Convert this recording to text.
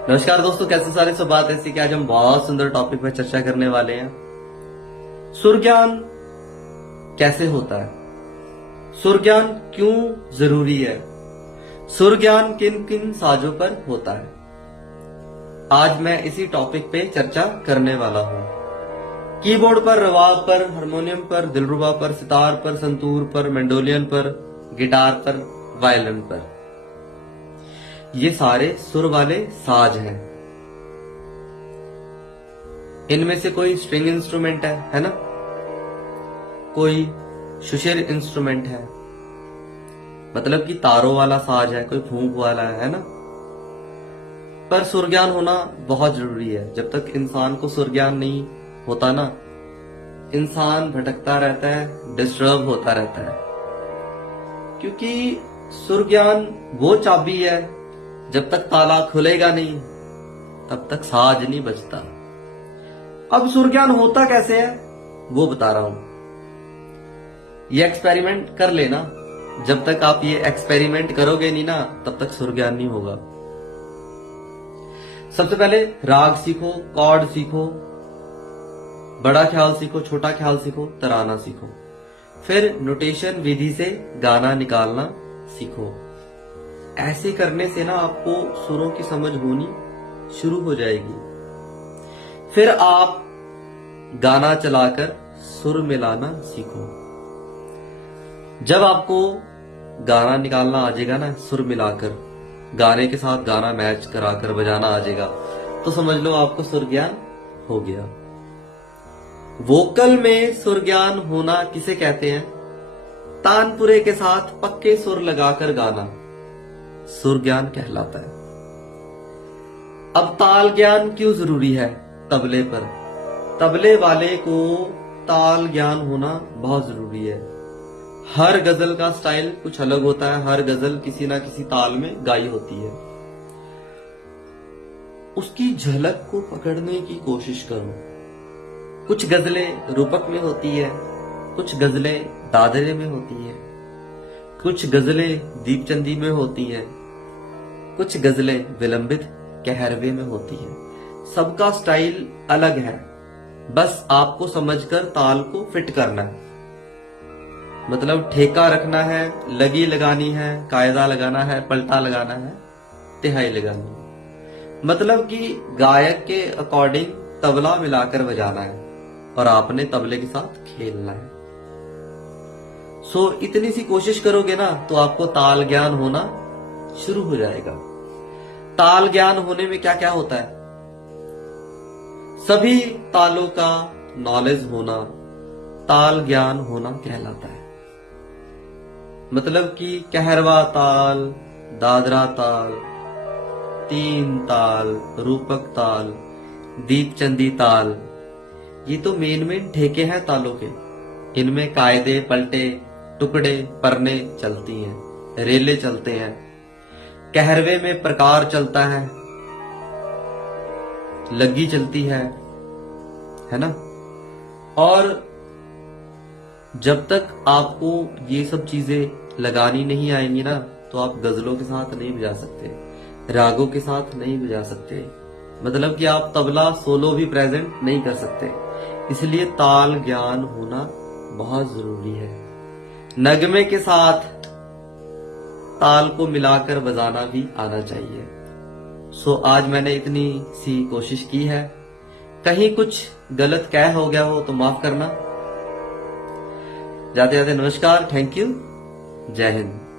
नमस्कार दोस्तों, कैसे सारे सब बात ऐसी कि आज हम बहुत सुंदर टॉपिक पर चर्चा करने वाले हैं। सुर ज्ञान कैसे होता है, सुर ज्ञान क्यों जरूरी है, सुर ज्ञान किन किन साजों पर होता है। आज मैं इसी टॉपिक पे चर्चा करने वाला हूं। कीबोर्ड पर, रबाब पर, हारमोनियम पर, दिलरुबा पर, सितार पर, संतूर पर, मैंडोलियन पर, गिटार पर, वायलिन पर, ये सारे सुर वाले साज हैं। इनमें से कोई स्ट्रिंग इंस्ट्रूमेंट है ना, कोई शुशिर इंस्ट्रूमेंट है, मतलब कि तारों वाला साज है, कोई फूंक वाला है ना। पर सुर ज्ञान होना बहुत जरूरी है। जब तक इंसान को सुर ज्ञान नहीं होता ना, इंसान भटकता रहता है, डिस्टर्ब होता रहता है। क्योंकि सुर ज्ञान वो चाबी है, जब तक ताला खुलेगा नहीं तब तक साज नहीं बजता। अब सुर ज्ञान होता कैसे है वो बता रहा हूं। ये एक्सपेरिमेंट कर लेना। जब तक आप ये एक्सपेरिमेंट करोगे नहीं ना, तब तक सुर ज्ञान नहीं होगा। सबसे पहले राग सीखो, कॉर्ड सीखो, बड़ा ख्याल सीखो, छोटा ख्याल सीखो, तराना सीखो। फिर नोटेशन विधि से गाना निकालना सीखो। ऐसे करने से ना आपको सुरों की समझ होनी शुरू हो जाएगी। फिर आप गाना चलाकर सुर मिलाना सीखो। जब आपको गाना निकालना आ जाएगा ना, सुर मिलाकर गाने के साथ गाना मैच कराकर बजाना आ जाएगा, तो समझ लो आपको सुर ज्ञान हो गया। वोकल में सुर ज्ञान होना किसे कहते हैं? तानपुरे के साथ पक्के सुर लगाकर गाना सुर ज्ञान कहलाता है। अब ताल ज्ञान क्यों जरूरी है? तबले पर, तबले वाले को ताल ज्ञान होना बहुत जरूरी है। हर गजल का स्टाइल कुछ अलग होता है, हर गजल किसी ना किसी ताल में गाई होती है। उसकी झलक को पकड़ने की कोशिश करो। कुछ गजलें रूपक में होती है, कुछ गजलें दादरे में होती है, कुछ गजलें दीपचंदी में होती हैं, कुछ गजलें विलंबित कहरवे में होती हैं। सबका स्टाइल अलग है, बस आपको समझकर ताल को फिट करना है। मतलब ठेका रखना है, लगी लगानी है, कायदा लगाना है, पलटा लगाना है, तिहाई लगानी है। मतलब कि गायक के अकॉर्डिंग तबला मिलाकर बजाना है और आपने तबले के साथ खेलना है। सो इतनी सी कोशिश करोगे ना, तो आपको ताल ज्ञान होना शुरू हो जाएगा। ताल ज्ञान होने में क्या क्या होता है? सभी तालों का नॉलेज होना ताल ज्ञान होना कहलाता है। मतलब कि कहरवा ताल, दादरा ताल, तीन ताल, रूपक ताल, दीपचंदी ताल, ये तो मेन ठेके हैं तालों के। इनमें कायदे, पलटे, टुकड़े, परने चलती हैं, रेले चलते हैं। कहरवे में प्रकार चलता है, लग्गी चलती है ना। और जब तक आपको ये सब चीजें लगानी नहीं आएंगी ना, तो आप गजलों के साथ नहीं बजा सकते, रागों के साथ नहीं बजा सकते। मतलब कि आप तबला सोलो भी प्रेजेंट नहीं कर सकते। इसलिए ताल ज्ञान होना बहुत जरूरी है। नगमे के साथ ताल को मिलाकर बजाना भी आना चाहिए। सो आज मैंने इतनी सी कोशिश की है। कहीं कुछ गलत कह हो गया हो तो माफ करना। जाते जाते नमस्कार, थैंक यू, जय हिंद।